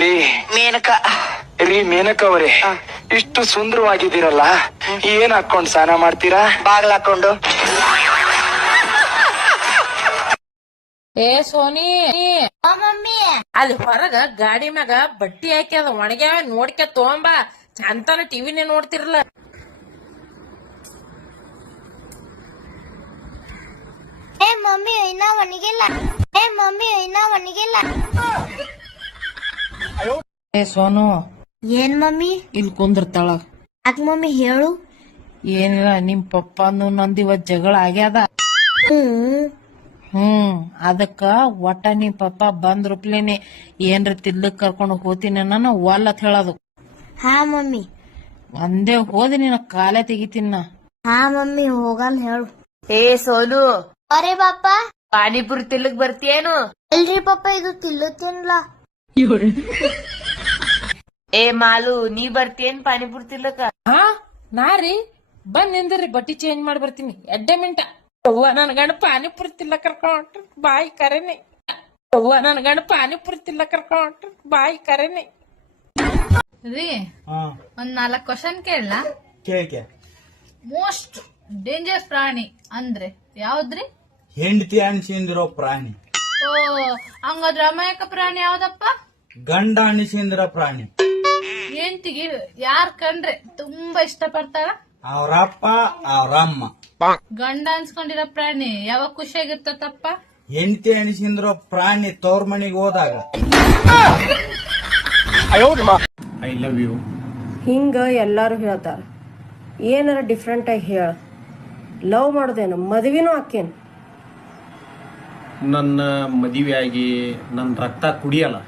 ರೀ ಮೇನಕಾ ರೀ ಮೇನಕ ಅವರೇ, ಇಷ್ಟು ಸುಂದರವಾಗಿದ್ದೀರಲ್ಲ, ಏನ್ ಹಾಕೊಂಡ್ ಸ್ನಾನ ಮಾಡ್ತೀರಾ? ಬಾಗ್ಲ ಹಾಕೊಂಡು. ಏ ಸೋನಿ, ಮಮ್ಮಿ ಅಲ್ಲಿ ಹೊರಗ ಗಾಡಿ ಮ್ಯಾಗ ಬಟ್ಟಿ ಹಾಕಿ ಅದ ಒಣಗ್ಯಾವ, ನೋಡ್ಕೆ ತಗೊಂಬ. ಚಂತನ ಟಿವಿನೇ ನೋಡ್ತಿರಲ್ಲ. ಮಮ್ಮಿ ಇನ್ನ ಒಣಗಿಲ್ಲ. ಮಮ್ಮಿ ಇನ್ನ ಒಣಗಿಲ್ಲ. ಏ ಸೋನು, ಏನ್ ಮಮ್ಮಿ? ಇಲ್ಲಿ ಕುಂದಿರ್ತಾಳ. ಯಾಕ ಮಮ್ಮಿ ಹೇಳು. ಏನಿಲ್ಲ, ನಿಮ್ ಪಪ್ಪಂದು ನಂದು ಇವತ್ ಜಗಳ ಆಗ್ಯಾದ. ಅದಕ್ಕ ಒಟ್ಟ ನಿಮ್ ಪಪ್ಪ ಬಂದ್ ರೂಪ್ಲೇನೆ ಏನ್ರ ತಿನ್ಲಕ್ ಕರ್ಕೊಂಡು ಹೋತೀನಿ ನಾನು ಒಲ್ಲತ್ ಹೇಳೋದು. ಹಾ ಮಮ್ಮಿ. ಒಂದೇ ಹೋದಿ ನಿನ್ನ ಕಾಲೇ ತೆಗಿತೀನ. ಹಾ ಮಮ್ಮಿ ಹೋಗನ್ ಹೇಳು. ಏ ಸೋನು, ಅರೆ ಪಾಪ ಪಾನಿಪುರಿ ತಿಲ್ಲಕ್ ಬರ್ತೀಯೇನು? ಎಲ್ರಿ ಪಾಪ ಇದು ತಿನ್ಲ. ಏ ಮಾಲು, ನೀ ಬರ್ತೀಯೇನ್ ಪಾನಿಪುರಿ ತಿಲ್ಲಕ? ಹಾ ನಾರಿ ಬಂದ್ ನಿಂದ್ರಿ, ಬಟ್ಟಿ ಚೇಂಜ್ ಮಾಡಿ ಬರ್ತೀನಿ. ಎಡ್ಡೆ ಮಿಂಟ. ಅವ್ವ ನನ್ ಗಂಡ ಪಾನಿಪುರಿ ತಿಲ್ಲ ಕರ್ಕೊಂಡ್ರ ಬಾಯಿ ಕರೆನೆ. ಅವ್ವ ನನ್ ಗಂಡ ಪಾನಿಪುರಿ ತಿಲ್ಲ ಕರ್ಕೊಂಡ್ರ ಬಾಯಿ ಕರೆನೆ. ರೀ, ಒಂದ್ 4 ಕ್ವಶನ್ ಕೇಳಲ್ಲ? ಮೋಸ್ಟ್ ಡೇಂಜರಸ್ ಪ್ರಾಣಿ ಅಂದ್ರೆ ಯಾವ್ದ್ರಿ? ಹೆಂಡತಿ ಅನಿಸಿಂದಿರೋ ಪ್ರಾಣಿ. ಓ, ಹಂಗಾದ್ರೆ ಅಮಾಯಕ ಪ್ರಾಣಿ ಯಾವ್ದಪ್ಪ? ಗಂಡ ಅನಿಸಿಂದಿರೋ ಪ್ರಾಣಿ. ಹೆಂಡತಿಗೆ ಯಾರ್ ಕಂಡ್ರೆ ತುಂಬಾ ಇಷ್ಟ ಪಡ್ತಾಳ? ಅವ್ರಪ್ಪ ಅವ್ರಮ್ಮ. ಗಂಡ ಅನ್ಸ್ಕೊಂಡಿರೋ ಪ್ರಾಣಿ ಯಾವಾಗ ಖುಷಿಯಾಗಿರ್ತತಪ್ಪ? ಹೆಂಡತಿ ಅನಿಸಿಂದಿರೋ ಪ್ರಾಣಿ ತವ್ರ ಮನೆಗೆ ಹೋದಾಗ. I love you. ಹಿಂಗ ಎಲ್ಲಾರು ಹೇಳ್ತಾರ. ಏನಾರ ಡಿಫ್ರೆಂಟ್ ಆಗಿ ಹೇಳ. ಲವ್ ಮಾಡೋದೇನು, ಮದ್ವಿನೂ ಆಕೇನು? ನನ್ನ ಮದುವೆಯಾಗಿ ನನ್ನ ರಕ್ತ ಕುಡಿಯಲ್ಲ.